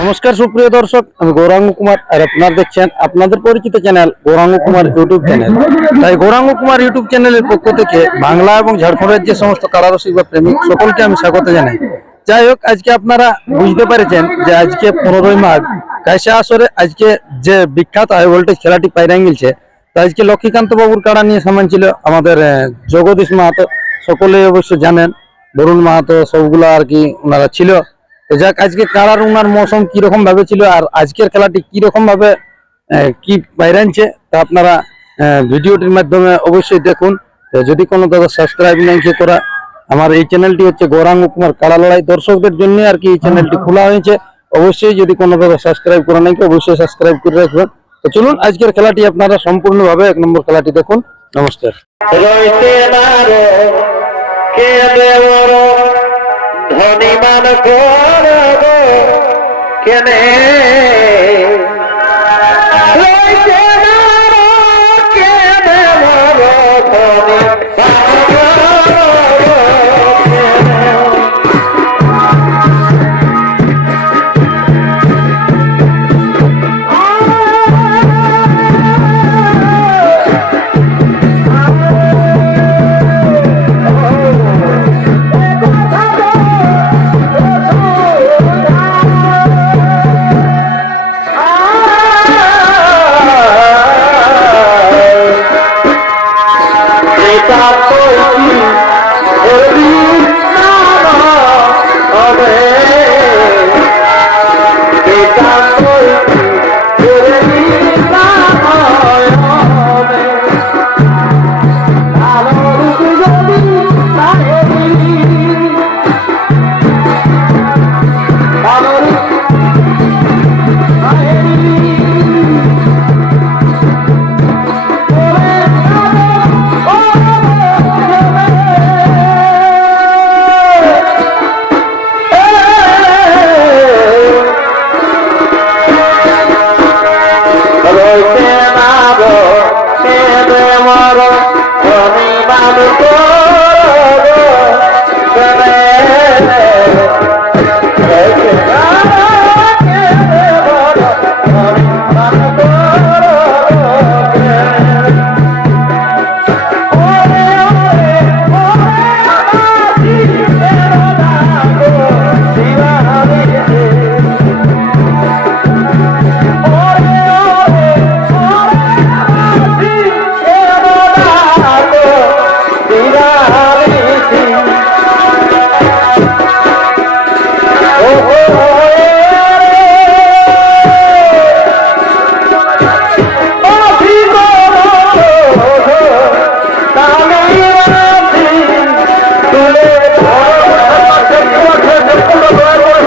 নমস্কার সুপ্রিয় দর্শক, আমি গৌরাঙ্গ কুমার আর আপনারা দেখছেন আপনাদের পরিচিত channel Gauranga Kumar YouTube channel. তাই গৌরাঙ্গ কুমার ইউটিউব চ্যানেলের পক্ষ থেকে বাংলা এবং ঝাড়খণ্ডের যে সমস্ত কারারসিক বা প্রেমিক সকলকে আমি স্বাগত জানাই। যাই হোক, আজকে আপনারা বুঝতে পেরেছেন যে আজকে 15ই মাঘ কাইসা আসরে আজকে যে বিখ্যাত হাই ভোল্টেজ খেলাটি পাইরাং গেছে। তো আজকে লক্ষ্মীকান্ত বাবুর কাড়া নিয়ে সামান ছিল আমাদের জগদীশ মাহাতো, সকলে অবশ্য জানেন, বরুণ মাহাতো, সবগুলো আর কি ওনারা ছিল। তো যাক, আজকে কাড়ার উনার মৌসুম কিরকম ভাবে ছিল আর আজকের খেলাটি কিরকম ভাবে কি বাইরানছে তা আপনারা ভিডিওটির মাধ্যমে অবশ্যই দেখুন। তো যদি কোনো দাদা সাবস্ক্রাইব নাই করা, আমার এই চ্যানেলটি হচ্ছে গৌরাঙ্গ কুমার কাড়া লড়াই দর্শকদের জন্য আর কি এই চ্যানেলটি খোলা হয়েছে। অবশ্যই যদি কোনো দাদা সাবস্ক্রাইব করা নাই অবশ্যই সাবস্ক্রাইব করে রাখবেন। তো চলুন আজকের খেলাটি আপনারা সম্পূর্ণভাবে 1 নম্বর খেলাটি দেখুন। নমস্কার। ধনিমান করব কেনে লইতে নারো কেনে মর ধনি হবে